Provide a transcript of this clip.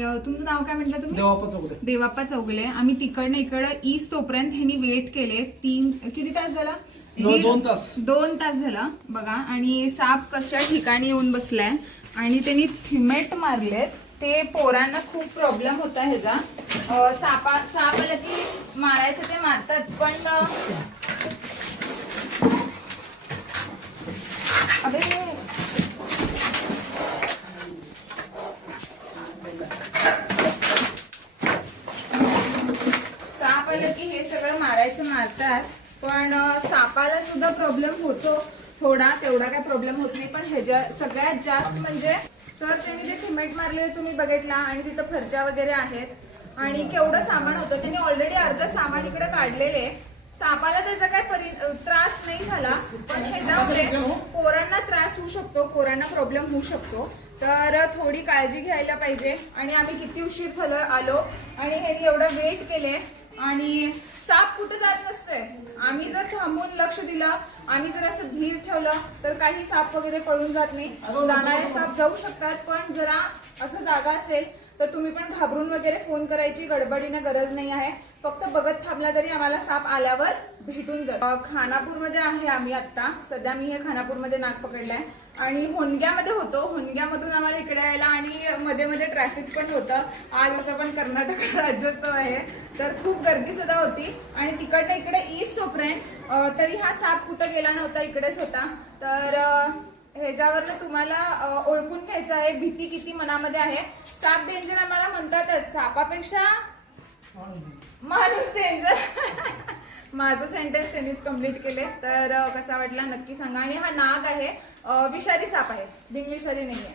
तुमचं नाव काय म्हटलं तुम्ही? देवाप्पा चौगले. देवाप्पा चौगले. आम्ही तिकडनं इकडं ईस्ट तोपर्यंत ह्यांनी वेट केले. किती तास झाला? 2 तास. 2 तास झाला बघा. आणि साप कशा ठिकाणी येऊन बसलाय आणि त्यांनी थिमेट मारलेत. ते पोरांना खूप प्रॉब्लेम होता ह्याचा. साप आला की मारायचं ते मारतात, पण अबे साप आलं की हे सगळं मारायचं मारतात, पण सापाला सुद्धा प्रॉब्लेम होतो थोडा. तेवढा काय प्रॉब्लेम होत नाही, पण ह्याच्या सगळ्यात जास्त म्हणजे तर त्यांनी ते थिमेट मारले तुम्ही बघितला. आणि तिथं फरच्या वगैरे आहेत आणि केवढं सामान होतं. त्यांनी ऑलरेडी अर्ध सामान इकडे काढलेले. सापाला त्याचा काय त्रास नाही झाला, पण ह्याच्यामुळे पोरांना त्रास होऊ शकतो, पोरांना प्रॉब्लेम होऊ शकतो. तर थोडी काळजी घ्यायला पाहिजे. आणि आम्ही किती उशीर झालो आलो आणि ह्यांनी एवढं वेट केले. आणि साप कुठे जात नसते. आम्ही जर थांबून लक्ष दिलं, आम्ही जर असं धीर ठेवलं तर काही साप वगैरे पळून जात नाही. जाणारे साप जाऊ शकतात, पण जरा असं जागा असेल तर तुम्ही पण घाबरून वगैरे फोन करायची गडबडीने गरज नाही आहे. फक्त बघत थांबला तरी आम्हाला साप आल्यावर भेटून जातो. खानापूरमध्ये आहे आम्ही आता सध्या. मी हे खानापूरमध्ये नाक पकडलाय आणि होनग्यामध्ये होतो. होनग्यामधून आम्हाला इकडे यायला आणि मध्ये मध्ये ट्रॅफिक पण होतं. आज असं पण कर्नाटक राज्योत्सव आहे, तर खूप गर्दी सुद्धा होती. आणि तिकडनं इकडे ईस्ट तोपर्यंत तरी हा साप कुठं गेला नव्हता, इकडेच होता. तर ह्याच्यावरनं तुम्हाला ओळखून घ्यायचं आहे भीती किती मनामध्ये आहे. साप डेंजर आम्हाला म्हणतातच, सापापेक्षा माणूस डेंजर. माझं सेंटेन्स त्यांनीच कम्प्लीट केले. तर कसा वाटला नक्की सांगा. आणि हा नाग आहे, विषारी साप आहे, बिनविषारी नाहीये.